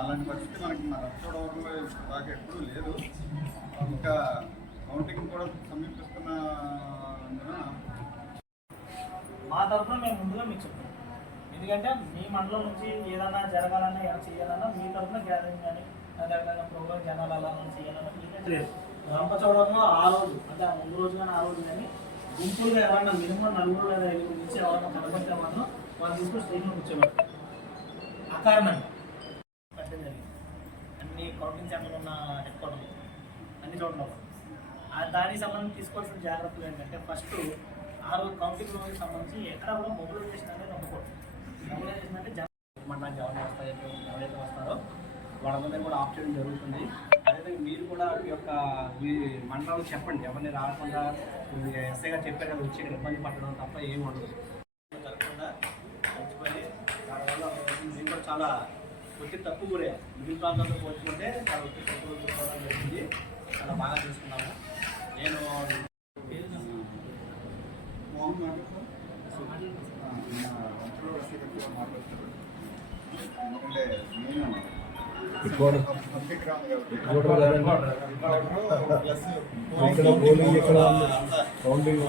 అలాంటి పరిస్థితి మనకి మన రచ్చోడవరంలో దాకా ఎప్పుడూ లేదు. ఇంకా కౌంటింగ్ కూడా సమీపిస్తున్న మా తరఫున మేము ముందుగా మీకు చెప్తాం. ఎందుకంటే మీ మండలం నుంచి ఏదైనా జరగాలన్నా ఏమైనా చేయాలన్నా మీ తరఫున గ్యాదరింగ్ కానీ రకరకాల ప్రోగ్రామ్ జనాలు అలా చేయాలన్నా మీకైతే లేదు. రంపచోడవరంలో ఆ రోజు అంటే ఆ ముందు రోజు కానీ ఆ రోజు కానీ గుంపులుగా ఎవరైనా మినిమం 4 లేదా 5 నుంచి ఎవరైనా కనబడితే మాత్రం వాళ్ళు తీసుకుని స్టేషన్లో కూర్చోబెట్టారు. అకారణంగా కట్టడం జరిగింది అన్ని కౌంటింగ్ సెంటర్లు ఉన్న హెడ్ క్వార్టర్లు అన్ని చోట్ల. దానికి సంబంధించి తీసుకోవాల్సిన జాగ్రత్తలు ఏంటంటే ఫస్ట్ ఆ రోజు కౌంటింగ్ రోజుకి సంబంధించి ఎక్కడ కూడా మొబిలైజేషన్ అనేది ఉండకూడదు. మొబిలైజేషన్ అంటే మండలానికి ఎవరైతే వస్తారో వాళ్ళందరినీ కూడా ఆఫ్ చేయడం జరుగుతుంది. అదేవిధంగా మీరు కూడా ఈ యొక్క మీ మండలంలో చెప్పండి, ఎవరిని రాకుండా ఎస్ఐ గారు చెప్పారు కదా వచ్చి ఇక్కడ ఇబ్బంది పట్టడం తప్ప ఏమి ఉండదు. జరగకుండా మర్చిపోయి దానివల్ల మేము కూడా చాలా వచ్చి తక్కువ కూడా మిగిలిన ప్రాంతాలతో పోల్చుకుంటే చాలా వచ్చి తక్కువ చూసుకోవడం జరిగింది. చాలా బాగా చూసుకున్నాము. నేను ఎందుకంటే నేను ఇక్కడ పోలింగ్ ఎక్కడ కౌంటింగ్